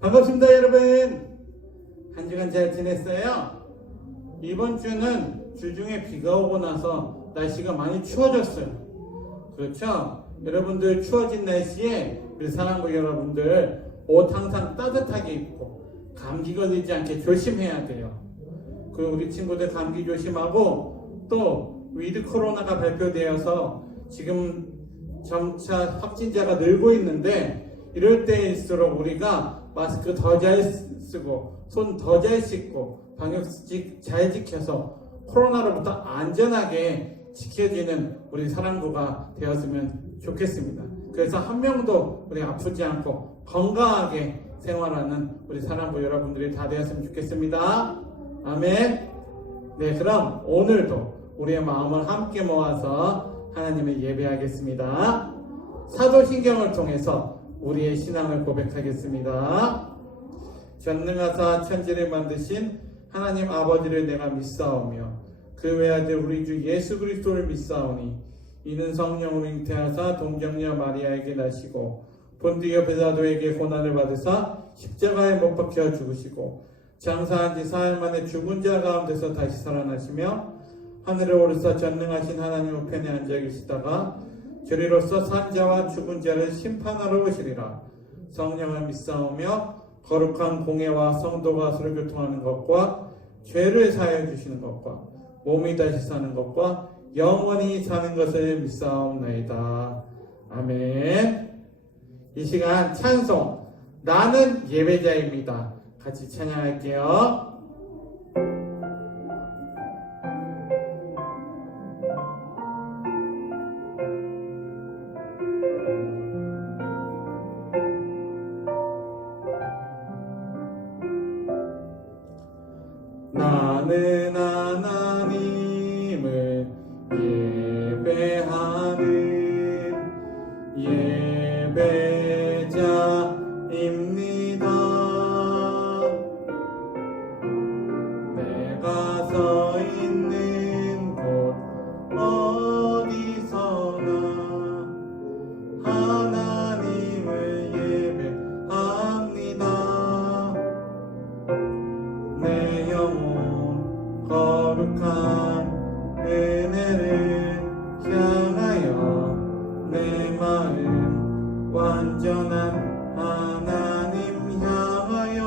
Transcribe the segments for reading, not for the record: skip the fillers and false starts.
반갑습니다, 여러분. 한 주간 잘 지냈어요? 이번 주는 주중에 비가 오고 나서 날씨가 많이 추워졌어요. 그렇죠? 여러분들 추워진 날씨에 우리 사랑부 여러분들 옷 항상 따뜻하게 입고 감기 걸리지 않게 조심해야 돼요. 그리고 우리 친구들 감기 조심하고, 또 위드 코로나가 발표되어서 지금 점차 확진자가 늘고 있는데, 이럴 때일수록 우리가 마스크 더 잘 쓰고 손 더 잘 씻고 방역수칙 잘 지켜서 코로나로부터 안전하게 지켜지는 우리 사랑부가 되었으면 좋겠습니다. 그래서 한 명도 우리 아프지 않고 건강하게 생활하는 우리 사랑부 여러분들이 다 되었으면 좋겠습니다. 아멘. 네, 그럼 오늘도 우리의 마음을 함께 모아서 하나님을 예배하겠습니다. 사도신경을 통해서 우리의 신앙을 고백하겠습니다. 전능하사 천지를 만드신 하나님 아버지를 내가 믿사오며 그 외아들 우리 주 예수 그리스도를 믿사오니 이는 성령으로 잉태하사 동정녀 마리아에게 나시고 본디오 빌라도에게 고난을 받으사 십자가에 못 박혀 죽으시고 장사한 지 사흘 만에 죽은 자 가운데서 다시 살아나시며 하늘에 오르사 전능하신 하나님 우편에 앉아 계시다가 저리로서 산자와 죽은 자를 심판하러 오시리라. 성령을 믿사오며 거룩한 공예와 성도가 서로 교통하는 것과 죄를 사하여 주시는 것과 몸이 다시 사는 것과 영원히 사는 것을 믿사옵나이다. 아멘. 이 시간 찬송 나는 예배자입니다. 같이 찬양할게요. 나는 하나님을 예배하는 예배자입니다. 내가 서 있는 곳 어디서나 하나님을 예배합니다. 내 영혼 거룩한 은혜를 향하여 내 마음 완전한 하나님 향하여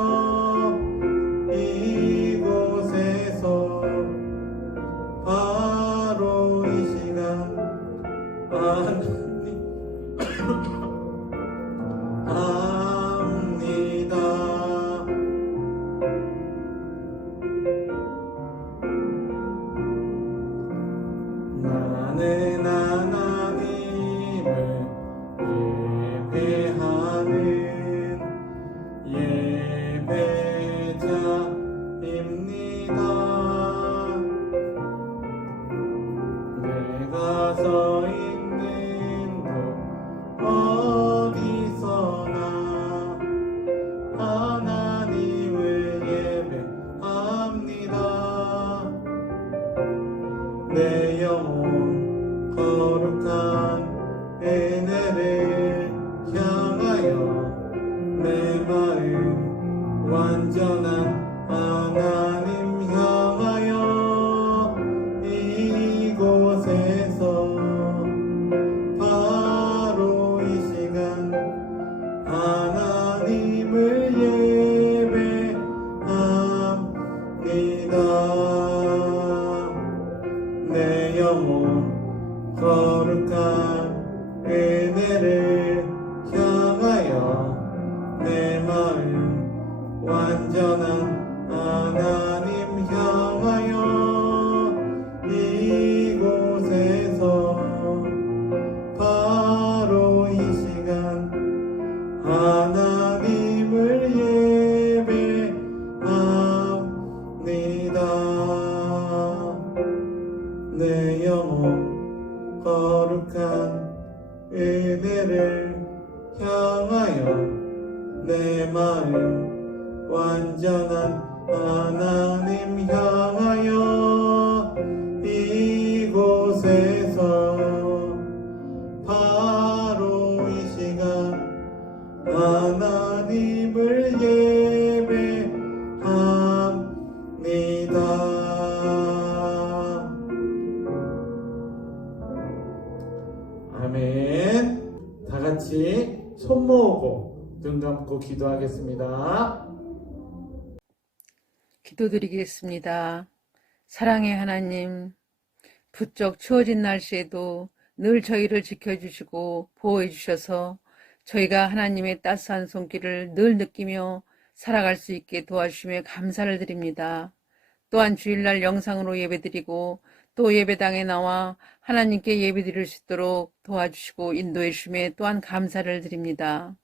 이곳에서 바로 이 시간 하나님 합니다. 나는 하나님을 예배하는 예배자입니다. 내가 서 있는 곳 어디서나 하나님을 예배합니다. 내 영혼 거룩한 은혜를 향하여 내 마음 완전한 하나님 향하여 이곳에서 바로 이 시간 하나님을 예배합니다. 내 영혼 거룩한 은혜를 향하여 내 마음 완전한 하나님 향하여 이곳에서 바로 이 시간 하나님을 예배합니다. 아멘. 다 같이 손 모으고 눈 감고 기도하겠습니다. 기도드리겠습니다. 사랑의 하나님, 부쩍 추워진 날씨에도 늘 저희를 지켜주시고 보호해 주셔서 저희가 하나님의 따스한 손길을 늘 느끼며 살아갈 수 있게 도와주시며 감사를 드립니다. 또한 주일날 영상으로 예배드리고 또 예배당에 나와 하나님께 예배드릴 수 있도록 도와주시고 인도해 주시며 또한 감사를 드립니다.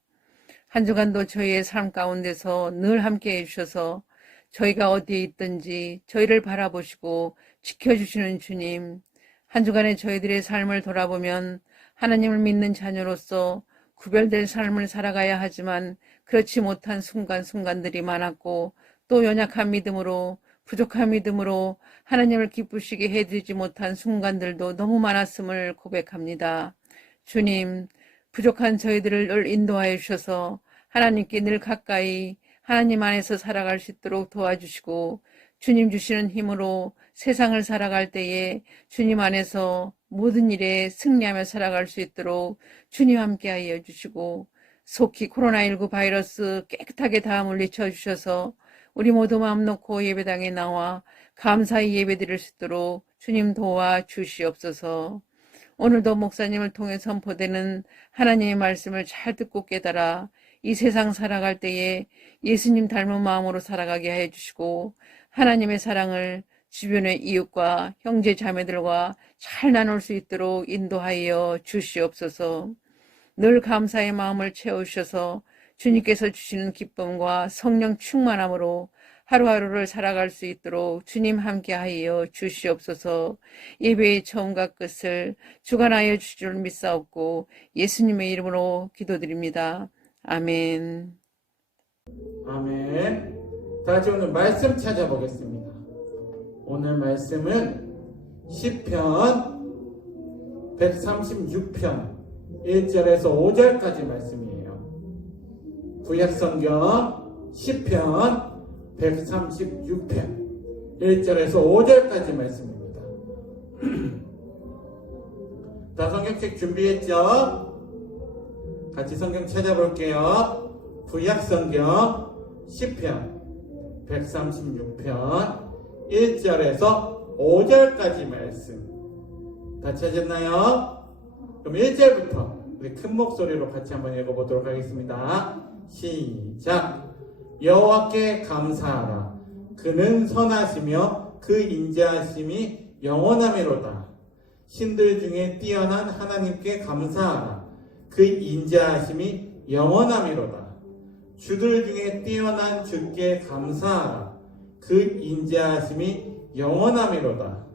한 주간도 저희의 삶 가운데서 늘 함께해 주셔서 저희가 어디에 있든지 저희를 바라보시고 지켜주시는 주님, 한 주간의 저희들의 삶을 돌아보면 하나님을 믿는 자녀로서 구별된 삶을 살아가야 하지만 그렇지 못한 순간순간들이 많았고 또 연약한 믿음으로 부족한 믿음으로 하나님을 기쁘시게 해드리지 못한 순간들도 너무 많았음을 고백합니다. 주님, 부족한 저희들을 늘 인도하여 주셔서 하나님께 늘 가까이 하나님 안에서 살아갈 수 있도록 도와주시고 주님 주시는 힘으로 세상을 살아갈 때에 주님 안에서 모든 일에 승리하며 살아갈 수 있도록 주님 함께하여 주시고 속히 코로나19 바이러스 깨끗하게 다 물리쳐 주셔서 우리 모두 마음 놓고 예배당에 나와 감사히 예배드릴 수 있도록 주님 도와 주시옵소서. 오늘도 목사님을 통해 선포되는 하나님의 말씀을 잘 듣고 깨달아 이 세상 살아갈 때에 예수님 닮은 마음으로 살아가게 해 주시고 하나님의 사랑을 주변의 이웃과 형제 자매들과 잘 나눌 수 있도록 인도하여 주시옵소서. 늘 감사의 마음을 채우셔서 주님께서 주시는 기쁨과 성령 충만함으로 하루하루를 살아갈 수 있도록 주님 함께하여 주시옵소서. 예배의 처음과 끝을 주관하여 주실 줄 믿사옵고 예수님의 이름으로 기도드립니다. 아멘. 아멘. 다 같이 오늘 말씀 찾아보겠습니다. 오늘 말씀은 시편 136편 1절에서 5절까지 말씀이에요. 구약성경 시편 136편 1절에서 5절까지 말씀입니다. 다 성경책 준비했죠? 같이 성경 찾아볼게요. 구약성경 시편 136편 1절에서 5절까지 말씀 다 찾았나요? 그럼 1절부터 우리 큰 목소리로 같이 한번 읽어보도록 하겠습니다. 시작. 여호와께 감사하라. 그는 선하시며 그 인자하심이 영원하미로다. 신들 중에 뛰어난 하나님께 감사하라. 그 인자하심이 영원하미로다. 주들 중에 뛰어난 주께 감사하라. 그 인자하심이 영원하미로다.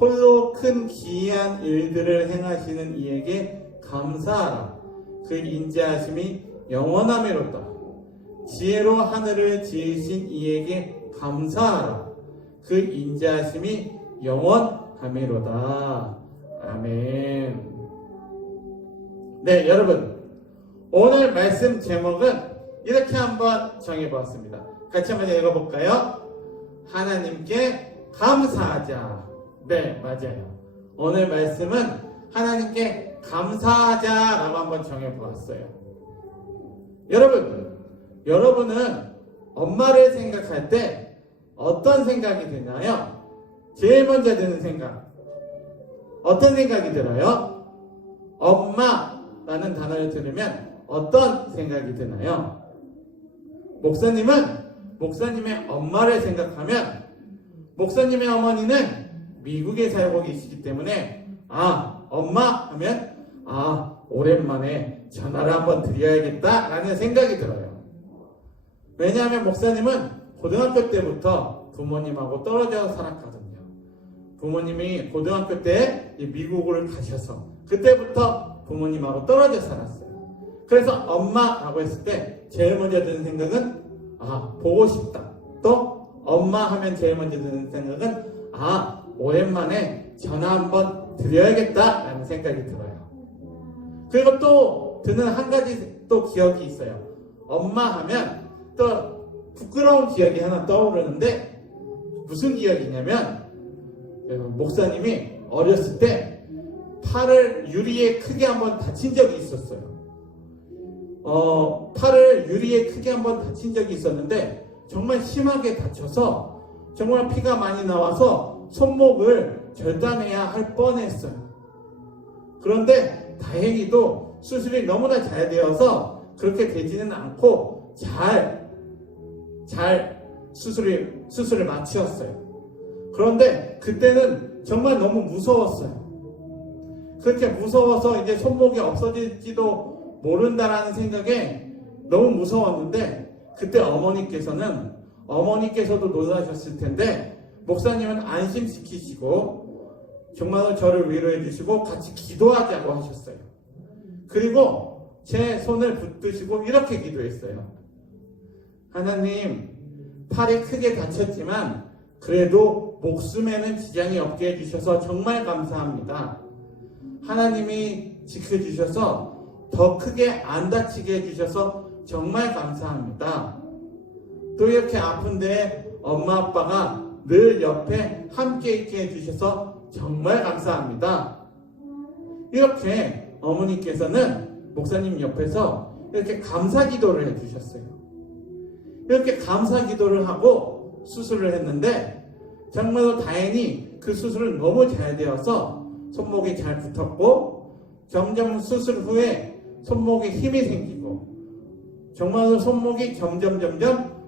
홀로 큰 기이한 일들을 행하시는 이에게 감사하라. 그 인자하심이 영원하미로다. 지혜로 하늘을 지으신 이에게 감사하라. 그 인자하심이 영원하미로다. 아멘. 네, 여러분, 오늘 말씀 제목은 이렇게 한번 정해보았습니다. 같이 한번 읽어볼까요? 하나님께 감사하자. 네, 맞아요. 오늘 말씀은 하나님께 감사하자라고 한번 정해보았어요. 여러분은 엄마를 생각할 때 어떤 생각이 드나요? 제일 먼저 드는 생각. 어떤 생각이 들어요? 엄마라는 단어를 들으면 어떤 생각이 드나요? 목사님의 엄마를 생각하면 목사님의 어머니는 미국에 살고 계시기 때문에 엄마 하면 오랜만에 전화를 한번 드려야겠다라는 생각이 들어요. 왜냐하면 목사님은 고등학교 때부터 부모님하고 떨어져 살았거든요. 부모님이 고등학교 때 미국을 가셔서 그때부터 부모님하고 떨어져 살았어요. 그래서 엄마라고 했을 때 제일 먼저 드는 생각은 보고 싶다. 또 엄마 하면 제일 먼저 드는 생각은 오랜만에 전화 한번 드려야겠다라는 생각이 들어요. 그리고 또 드는 한 가지 또 기억이 있어요. 엄마 하면 또 부끄러운 기억이 하나 떠오르는데 무슨 기억이냐면 목사님이 어렸을 때 팔을 유리에 크게 한번 다친 적이 있었어요. 팔을 유리에 크게 한번 다친 적이 있었는데 정말 심하게 다쳐서 정말 피가 많이 나와서 손목을 절단해야 할 뻔했어요. 그런데 다행히도 수술이 너무나 잘 되어서 그렇게 되지는 않고 잘 수술을 마치었어요. 그런데 그때는 정말 너무 무서웠어요. 그렇게 무서워서 이제 손목이 없어질지도 모른다라는 생각에 너무 무서웠는데 그때 어머니께서도 놀라셨을 텐데 목사님은 안심시키시고 정말로 저를 위로해 주시고 같이 기도하자고 하셨어요. 그리고 제 손을 붙드시고 이렇게 기도했어요. 하나님, 팔이 크게 다쳤지만 그래도 목숨에는 지장이 없게 해주셔서 정말 감사합니다. 하나님이 지켜주셔서 더 크게 안 다치게 해주셔서 정말 감사합니다. 또 이렇게 아픈데 엄마 아빠가 늘 옆에 함께 있게 해주셔서 정말 감사합니다. 이렇게 어머니께서는 목사님 옆에서 이렇게 감사 기도를 해주셨어요. 이렇게 감사 기도를 하고 수술을 했는데 정말로 다행히 그 수술은 너무 잘 되어서 손목이 잘 붙었고 점점 수술 후에 손목에 힘이 생기고 정말로 손목이 점점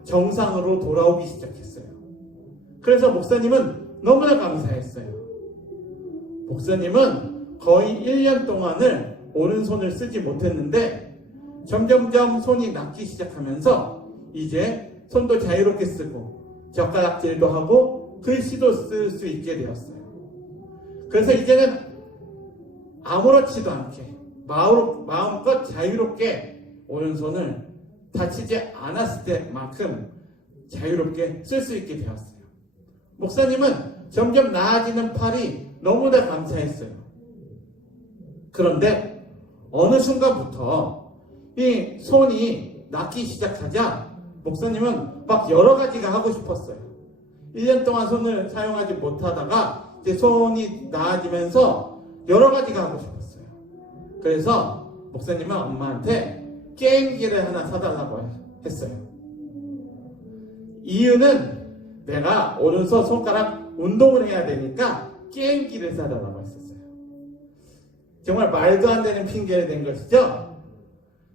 정상으로 돌아오기 시작했어요. 그래서 목사님은 너무나 감사했어요. 목사님은 거의 1년 동안을 오른손을 쓰지 못했는데 점점 손이 낫기 시작하면서 이제 손도 자유롭게 쓰고 젓가락질도 하고 글씨도 쓸 수 있게 되었어요. 그래서 이제는 아무렇지도 않게 마음껏 자유롭게 오른손을 다치지 않았을 때만큼 자유롭게 쓸 수 있게 되었어요. 목사님은 점점 나아지는 팔이 너무나 감사했어요. 그런데 어느 순간부터 이 손이 낫기 시작하자 목사님은 막 여러 가지가 하고 싶었어요. 1년 동안 손을 사용하지 못하다가 이제 손이 나아지면서 여러 가지가 하고 싶었어요. 그래서 목사님은 엄마한테 게임기를 하나 사달라고 했어요. 이유는 내가 오른손 손가락 운동을 해야 되니까 게임기를 사달라고 했었어요. 정말 말도 안 되는 핑계를 댄 것이죠.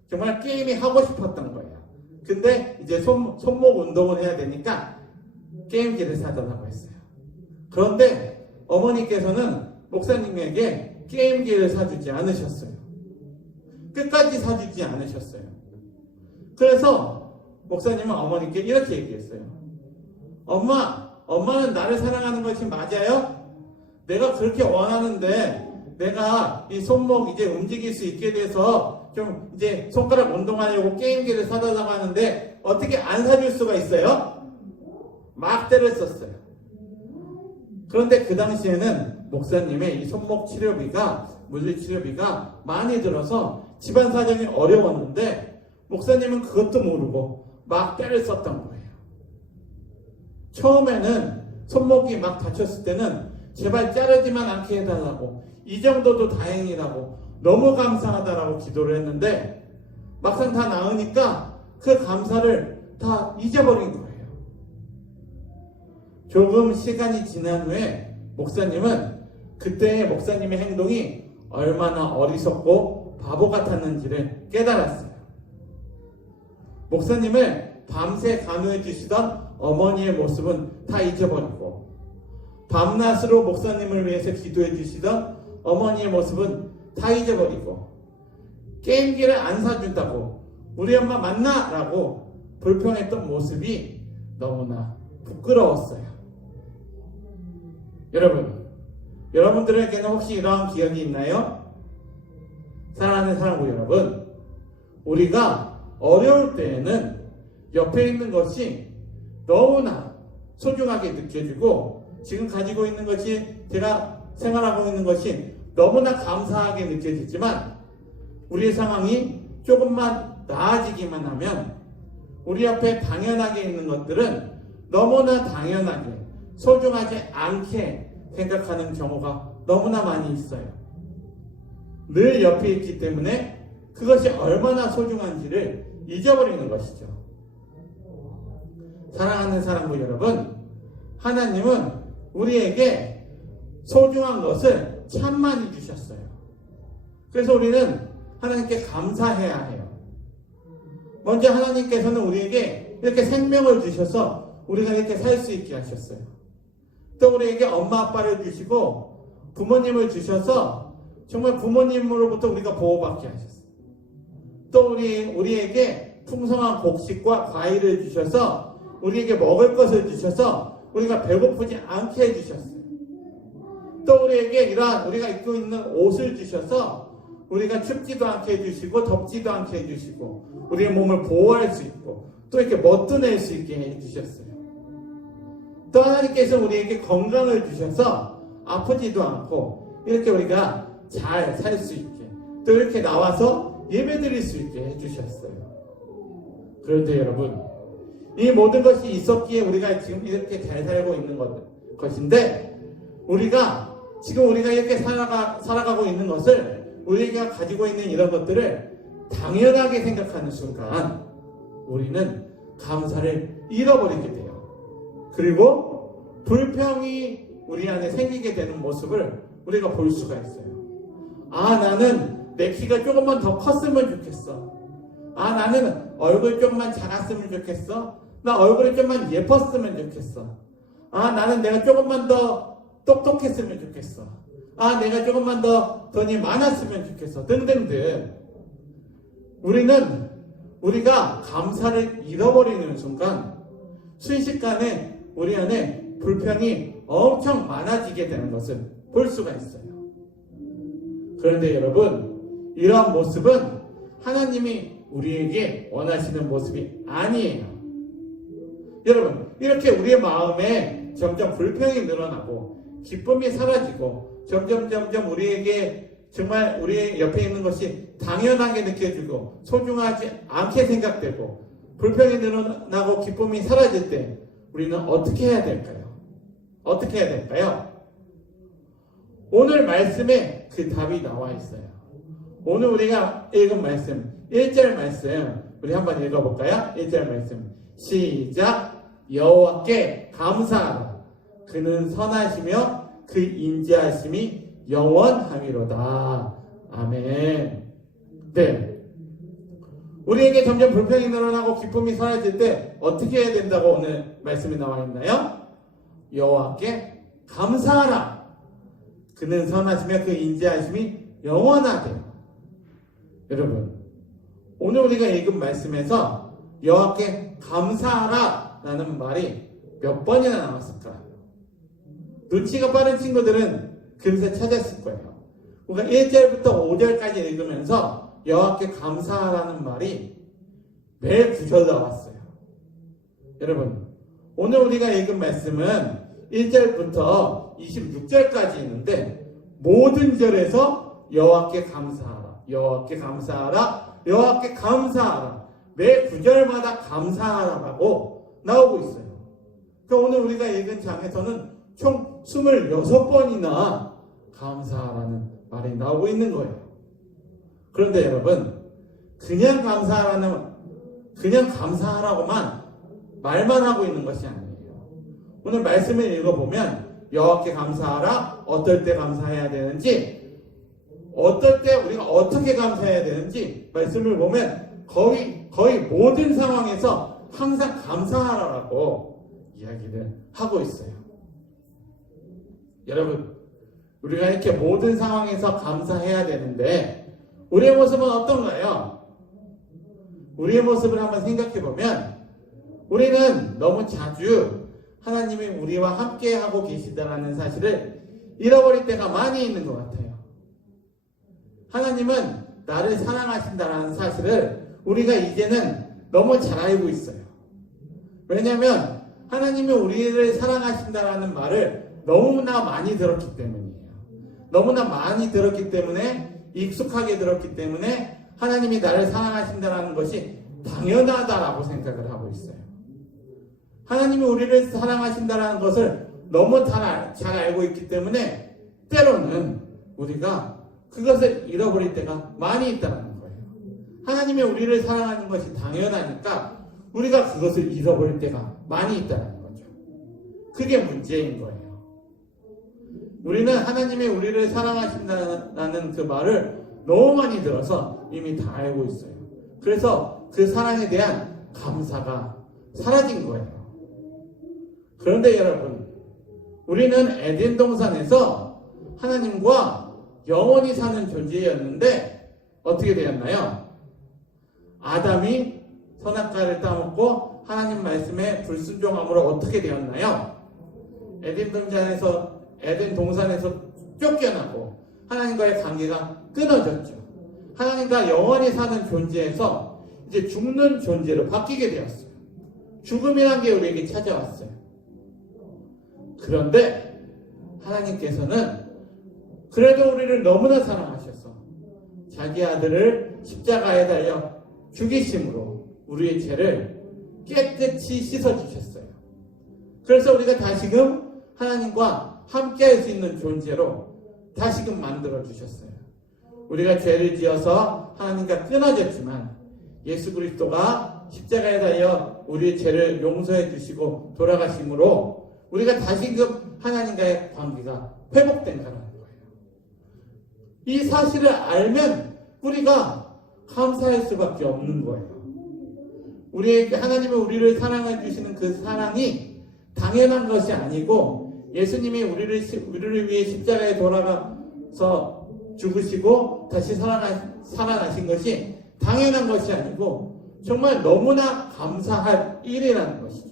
정말 게임이 하고 싶었던 거예요. 근데 이제 손목 운동을 해야 되니까 게임기를 사달라고 했어요. 그런데 어머니께서는 목사님에게 게임기를 사주지 않으셨어요. 끝까지 사주지 않으셨어요. 그래서 목사님은 어머니께 이렇게 얘기했어요. 엄마는 나를 사랑하는 것이 맞아요? 내가 그렇게 원하는데 내가 이 손목 이제 움직일 수 있게 돼서 좀 이제 손가락 운동하려고 게임기를 사달라고 하는데 어떻게 안 사줄 수가 있어요? 막 때렸었어요. 그런데 그 당시에는 목사님의 이 손목 치료비가 물리 치료비가 많이 들어서 집안 사정이 어려웠는데 목사님은 그것도 모르고 막 때를 썼던 거예요. 처음에는 손목이 막 다쳤을 때는 제발 자르지만 않게 해달라고, 이 정도도 다행이라고, 너무 감사하다라고 기도를 했는데 막상 다 나으니까 그 감사를 다 잊어버린 거예요. 조금 시간이 지난 후에 목사님은 그때의 목사님의 행동이 얼마나 어리석고 바보 같았는지를 깨달았어요. 목사님을 밤새 간호해 주시던 어머니의 모습은 다 잊어버리고 밤낮으로 목사님을 위해서 기도해 주시던 어머니의 모습은 다 잊어버리고 게임기를 안 사준다고 우리 엄마 만나! 라고 불평했던 모습이 너무나 부끄러웠어요. 여러분들에게는 혹시 이러한 기억이 있나요? 사랑하는 사랑부 여러분, 우리가 어려울 때에는 옆에 있는 것이 너무나 소중하게 느껴지고 지금 가지고 있는 것이, 제가 생활하고 있는 것이 너무나 감사하게 느껴지지만 우리의 상황이 조금만 나아지기만 하면 우리 앞에 당연하게 있는 것들은 너무나 당연하게 소중하지 않게 생각하는 경우가 너무나 많이 있어요. 늘 옆에 있기 때문에 그것이 얼마나 소중한지를 잊어버리는 것이죠. 사랑하는 사랑부 여러분, 하나님은 우리에게 소중한 것을 참 많이 주셨어요. 그래서 우리는 하나님께 감사해야 해요. 먼저 하나님께서는 우리에게 이렇게 생명을 주셔서 우리가 이렇게 살 수 있게 하셨어요. 또 우리에게 엄마 아빠를 주시고 부모님을 주셔서 정말 부모님으로부터 우리가 보호받게 하셨어요. 또 우리에게 풍성한 곡식과 과일을 주셔서 우리에게 먹을 것을 주셔서 우리가 배고프지 않게 해주셨어요. 또 우리에게 이러한 우리가 입고 있는 옷을 주셔서 우리가 춥지도 않게 해주시고 덥지도 않게 해주시고 우리의 몸을 보호할 수 있고 또 이렇게 멋도낼 수 있게 해주셨어요. 또 하나님께서 우리에게 건강을 주셔서 아프지도 않고 이렇게 우리가 잘 살 수 있게 또 이렇게 나와서 예배드릴 수 있게 해주셨어요. 그런데 여러분, 이 모든 것이 있었기에 우리가 지금 이렇게 잘 살고 있는 것인데 지금 우리가 이렇게 살아가고 있는 것을 우리가 가지고 있는 이런 것들을 당연하게 생각하는 순간 우리는 감사를 잃어버리게 돼요. 그리고 불평이 우리 안에 생기게 되는 모습을 우리가 볼 수가 있어요. 나는 내 키가 조금만 더 컸으면 좋겠어. 나는 얼굴 조금만 작았으면 좋겠어. 나 얼굴이 좀만 예뻤으면 좋겠어. 나는 내가 조금만 더 똑똑했으면 좋겠어. 내가 조금만 더 돈이 많았으면 좋겠어. 등등등. 우리가 감사를 잃어버리는 순간 순식간에 우리 안에 불평이 엄청 많아지게 되는 것을 볼 수가 있어요. 그런데 여러분, 이러한 모습은 하나님이 우리에게 원하시는 모습이 아니에요. 여러분, 이렇게 우리의 마음에 점점 불평이 늘어나고 기쁨이 사라지고 점점 우리에게 정말 우리 옆에 있는 것이 당연하게 느껴지고 소중하지 않게 생각되고 불평이 늘어나고 기쁨이 사라질 때 우리는 어떻게 해야 될까요? 어떻게 해야 될까요? 오늘 말씀에 그 답이 나와 있어요. 오늘 우리가 읽은 말씀 1절 말씀 우리 한번 읽어볼까요? 1절 말씀 시작. 여호와께 감사하라. 그는 선하시며 그 인자하심이 영원하미로다. 아멘. 네. 우리에게 점점 불평이 늘어나고 기쁨이 사라질 때 어떻게 해야 된다고 오늘 말씀이 나와 있나요? 여호와께 감사하라. 그는 선하시며 그 인자하심이 영원하대요. 여러분, 오늘 우리가 읽은 말씀에서 여호와께 감사하라 라는 말이 몇 번이나 나왔을까요? 눈치가 빠른 친구들은 금세 찾았을 거예요. 그러니까 1절부터 5절까지 읽으면서 여호와께 감사하라는 말이 매 구절 나왔어요. 여러분, 오늘 우리가 읽은 말씀은 1절부터 26절까지 있는데 모든 절에서 여호와께 감사하라, 여호와께 감사하라, 여호와께 감사하라, 매 구절마다 감사하라고 나오고 있어요. 그러니까 오늘 우리가 읽은 장에서는 총 26번이나 감사하라는 말이 나오고 있는 거예요. 그런데 여러분, 그냥 감사하라고만 말만 하고 있는 것이 아니에요. 오늘 말씀을 읽어보면 여호와께 감사하라, 어떨 때 감사해야 되는지, 어떨 때 우리가 어떻게 감사해야 되는지 말씀을 보면 거의 모든 상황에서 항상 감사하라고 이야기를 하고 있어요. 여러분, 우리가 이렇게 모든 상황에서 감사해야 되는데 우리의 모습은 어떤가요? 우리의 모습을 한번 생각해 보면 우리는 너무 자주 하나님이 우리와 함께 하고 계시다라는 사실을 잃어버릴 때가 많이 있는 것 같아요. 하나님은 나를 사랑하신다라는 사실을 우리가 이제는 너무 잘 알고 있어요. 왜냐하면 하나님이 우리를 사랑하신다라는 말을 너무나 많이 들었기 때문이에요. 너무나 많이 들었기 때문에 익숙하게 들었기 때문에 하나님이 나를 사랑하신다라는 것이 당연하다라고 생각을 하고 있어요. 하나님이 우리를 사랑하신다라는 것을 너무 잘 알고 있기 때문에 때로는 우리가 그것을 잃어버릴 때가 많이 있다는 거예요. 하나님이 우리를 사랑하는 것이 당연하니까 우리가 그것을 잃어버릴 때가 많이 있다는 거죠. 그게 문제인 거예요. 우리는 하나님이 우리를 사랑하신다는 그 말을 너무 많이 들어서 이미 다 알고 있어요. 그래서 그 사랑에 대한 감사가 사라진 거예요. 그런데 여러분, 우리는 에덴 동산에서 하나님과 영원히 사는 존재였는데 어떻게 되었나요? 아담이 선악과를 따먹고 하나님 말씀에 불순종함으로 어떻게 되었나요? 에덴 동산에서 쫓겨나고 하나님과의 관계가 끊어졌죠. 하나님과 영원히 사는 존재에서 이제 죽는 존재로 바뀌게 되었어요. 죽음이란 게 우리에게 찾아왔어요. 그런데 하나님께서는 그래도 우리를 너무나 사랑하셔서 자기 아들을 십자가에 달려 죽이심으로 우리의 죄를 깨끗이 씻어주셨어요. 그래서 우리가 다시금 하나님과 함께 할 수 있는 존재로 다시금 만들어주셨어요. 우리가 죄를 지어서 하나님과 끊어졌지만 예수 그리스도가 십자가에 달려 우리의 죄를 용서해 주시고 돌아가심으로 우리가 다시금 하나님과의 관계가 회복된 거라는 거예요. 이 사실을 알면 우리가 감사할 수밖에 없는 거예요. 하나님이 우리를 사랑해 주시는 그 사랑이 당연한 것이 아니고 예수님이 우리를 위해 십자가에 돌아가서 죽으시고 다시 살아나신 것이 당연한 것이 아니고 정말 너무나 감사할 일이라는 것이죠.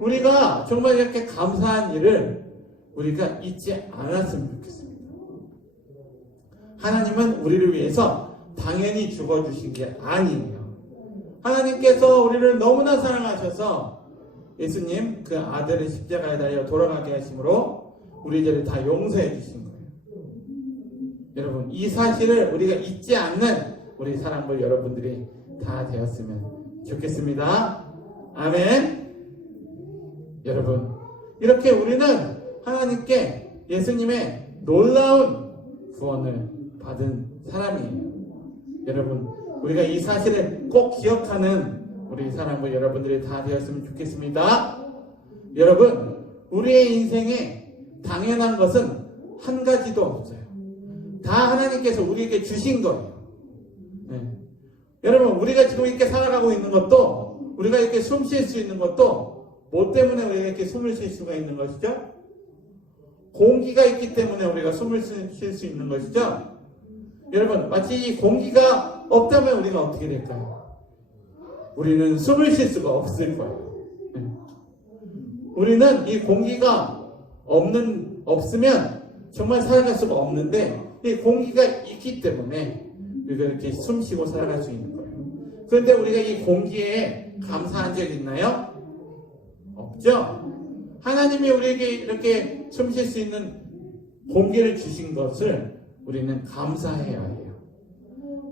우리가 정말 이렇게 감사한 일을 우리가 잊지 않았으면 좋겠습니다. 하나님은 우리를 위해서 당연히 죽어주신 게 아니에요. 하나님께서 우리를 너무나 사랑하셔서 예수님 그 아들의 십자가에 달려 돌아가게 하심으로 우리 죄를 다 용서해 주신 거예요. 여러분, 이 사실을 우리가 잊지 않는 우리 사랑부 여러분들이 다 되었으면 좋겠습니다. 아멘. 여러분, 이렇게 우리는 하나님께 예수님의 놀라운 구원을 받은 사람이에요. 여러분, 우리가 이 사실을 꼭 기억하는 우리 사랑부 여러분들이 다 되었으면 좋겠습니다. 여러분, 우리의 인생에 당연한 것은 한 가지도 없어요. 다 하나님께서 우리에게 주신 거예요. 네. 여러분, 우리가 지금 이렇게 살아가고 있는 것도, 우리가 이렇게 숨 쉴 수 있는 것도 뭐 때문에 우리가 이렇게 숨을 쉴 수가 있는 것이죠? 공기가 있기 때문에 우리가 숨을 쉴 수 있는 것이죠? 여러분, 마치 이 공기가 없다면 우리가 어떻게 될까요? 우리는 숨을 쉴 수가 없을 거예요. 네. 우리는 이 공기가 없으면 정말 살아갈 수가 없는데 이 공기가 있기 때문에 우리가 이렇게 숨 쉬고 살아갈 수 있는 거예요. 그런데 우리가 이 공기에 감사한 적 있나요? 없죠? 하나님이 우리에게 이렇게 숨 쉴 수 있는 공기를 주신 것을 우리는 감사해야 해요.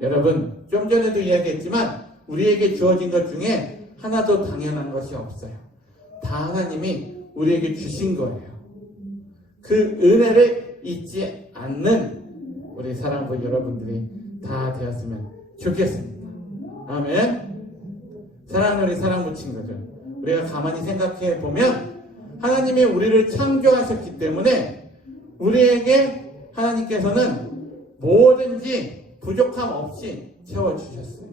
여러분, 좀 전에도 이야기했지만 우리에게 주어진 것 중에 하나도 당연한 것이 없어요. 다 하나님이 우리에게 주신 거예요. 그 은혜를 잊지 않는 우리 사랑부 여러분들이 다 되었으면 좋겠습니다. 아멘. 사랑하는 우리 사랑부 친구들, 우리가 가만히 생각해 보면 하나님이 우리를 창조하셨기 때문에 우리에게 하나님께서는 뭐든지 부족함 없이 채워주셨어요.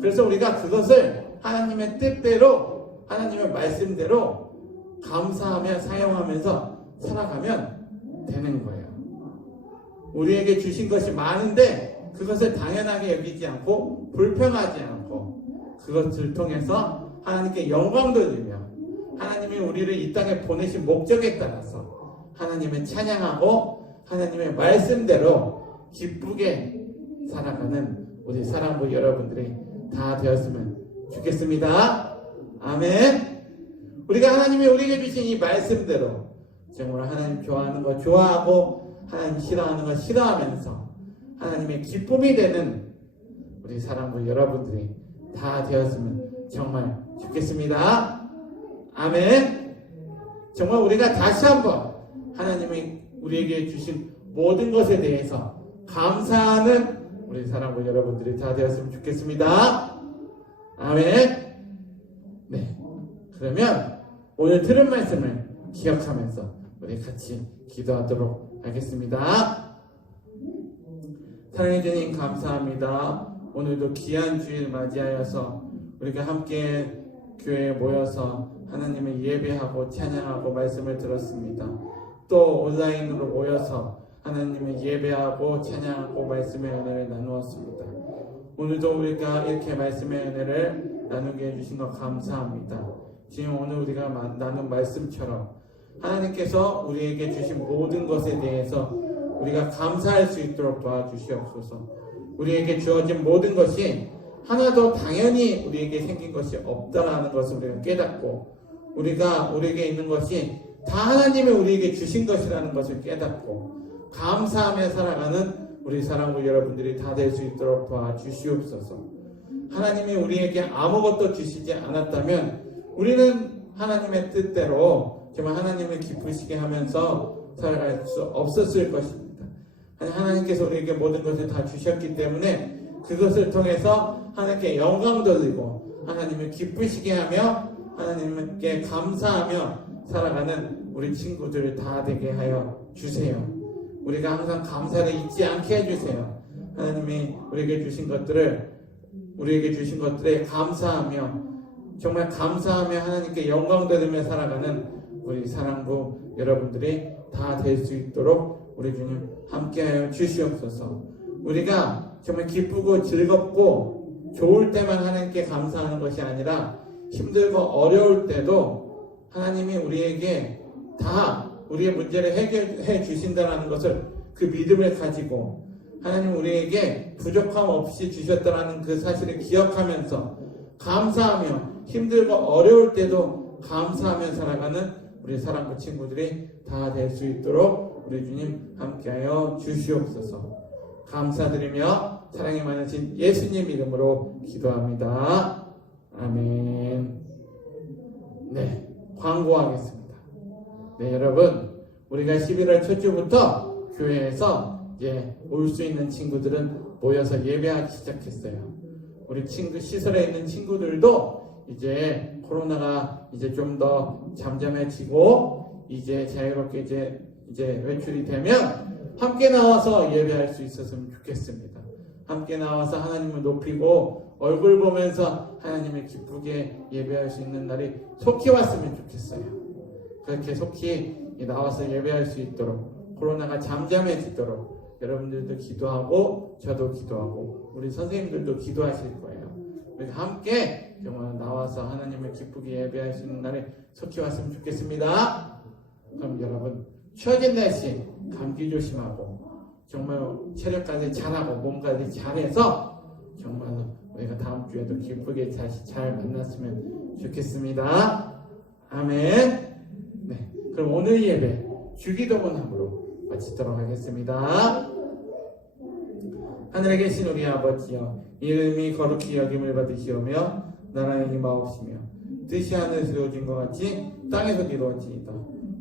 그래서 우리가 그것을 하나님의 뜻대로, 하나님의 말씀대로 감사하며 사용하면서 살아가면 되는 거예요. 우리에게 주신 것이 많은데 그것을 당연하게 여기지 않고 불평하지 않고 그것을 통해서 하나님께 영광 돌리며 하나님이 우리를 이 땅에 보내신 목적에 따라서 하나님을 찬양하고 하나님의 말씀대로 기쁘게 살아가는 우리 사랑부 여러분들이 다 되었으면 좋겠습니다. 아멘. 우리가 하나님이 우리에게 주신 이 말씀대로 정말 하나님 좋아하는 거 좋아하고 하나님 싫어하는 거 싫어하면서 하나님의 기쁨이 되는 우리 사랑부 여러분들이 다 되었으면 정말 좋겠습니다. 아멘. 정말 우리가 다시 한번 하나님이 우리에게 주신 모든 것에 대해서 감사하는 우리 사랑부 여러분들이 다 되었으면 좋겠습니다. 아멘. 네. 그러면 오늘 들은 말씀을 기억하면서 우리 같이 기도하도록 하겠습니다. 사랑해 주님 감사합니다. 오늘도 귀한 주일 맞이하여서 우리가 함께 교회에 모여서 하나님을 예배하고 찬양하고 말씀을 들었습니다. 또 온라인으로 모여서 하나님을 예배하고 찬양하고 말씀의 은혜를 나누었습니다. 오늘도 우리가 이렇게 말씀의 은혜를 나누게 해주신 것 감사합니다. 지금 오늘 우리가 나눈 말씀처럼 하나님께서 우리에게 주신 모든 것에 대해서 우리가 감사할 수 있도록 도와주시옵소서. 우리에게 주어진 모든 것이 하나도 당연히 우리에게 생긴 것이 없다라는 것을 우리가 깨닫고 우리에게 있는 것이 다 하나님이 우리에게 주신 것이라는 것을 깨닫고 감사하며 살아가는 우리 사랑부 여러분들이 다 될 수 있도록 도와주시옵소서. 하나님이 우리에게 아무것도 주시지 않았다면 우리는 하나님의 뜻대로 정말 하나님을 기쁘시게 하면서 살아갈 수 없었을 것입니다. 하나님께서 우리에게 모든 것을 다 주셨기 때문에 그것을 통해서 하나님께 영광 돌리고 하나님을 기쁘시게 하며 하나님께 감사하며 살아가는 우리 친구들을 다 되게 하여 주세요. 우리가 항상 감사를 잊지 않게 해주세요. 하나님이 우리에게 주신 것들에 감사하며 정말 감사하며 하나님께 영광 돌리며 살아가는 우리 사랑부 여러분들이 다 될 수 있도록 우리 주님 함께하여 주시옵소서. 우리가 정말 기쁘고 즐겁고 좋을 때만 하나님께 감사하는 것이 아니라 힘들고 어려울 때도 하나님이 우리에게 다 우리의 문제를 해결해 주신다는 것을 그 믿음을 가지고 하나님 우리에게 부족함 없이 주셨다는 그 사실을 기억하면서 감사하며 힘들고 어려울 때도 감사하며 살아가는 우리 사랑부 친구들이 다 될 수 있도록 우리 주님 함께하여 주시옵소서. 감사드리며 사랑이 많으신 예수님 이름으로 기도합니다. 아멘. 네, 광고하겠습니다. 네, 여러분, 우리가 11월 첫 주부터 교회에서 이제 올 수 있는 친구들은 모여서 예배하기 시작했어요. 우리 시설에 있는 친구들도 이제 코로나가 이제 좀 더 잠잠해지고 이제 자유롭게 이제 외출이 되면 함께 나와서 예배할 수 있었으면 좋겠습니다. 함께 나와서 하나님을 높이고 얼굴 보면서 하나님을 기쁘게 예배할 수 있는 날이 속히 왔으면 좋겠어요. 그렇게 속히 나와서 예배할 수 있도록 코로나가 잠잠해지도록 여러분들도 기도하고 저도 기도하고 우리 선생님들도 기도하실 거예요. 우리 함께 정말 나와서 하나님을 기쁘게 예배할 수 있는 날이 속히 왔으면 좋겠습니다. 그럼 여러분 추워진 날씨 감기 조심하고 정말 체력 관리 잘하고 몸 관리 잘해서 정말 우리가 다음 주에도 기쁘게 다시 잘 만났으면 좋겠습니다. 아멘. 네, 그럼 오늘 예배 주기도문함으로 마치도록 하겠습니다. 하늘에 계신 우리 아버지여, 이름이 거룩히 여김을 받으시오며 나라의 임하옵시며 뜻이 하늘에서 이루어진 것 같이 땅에서도 이루어지이다.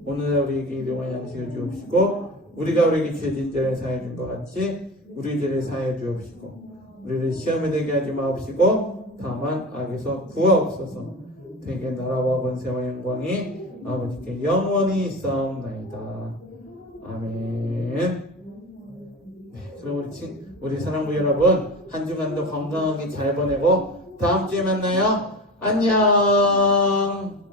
오늘날 우리에게 일용할 양식을 주옵시고 우리가 우리에게 죄진 죄를 사해 준 것 같이 우리 죄를 사해 주옵시고 우리를 시험에 들게 하지 마옵시고 다만 악에서 구하옵소서. 되게 나라와 권세와 영광이 아버지께 영원히 있사옵나이다. 아멘. 네, 그럼 우리 사랑부 여러분 한 주간도 건강하게 잘 보내고 다음 주에 만나요. 안녕.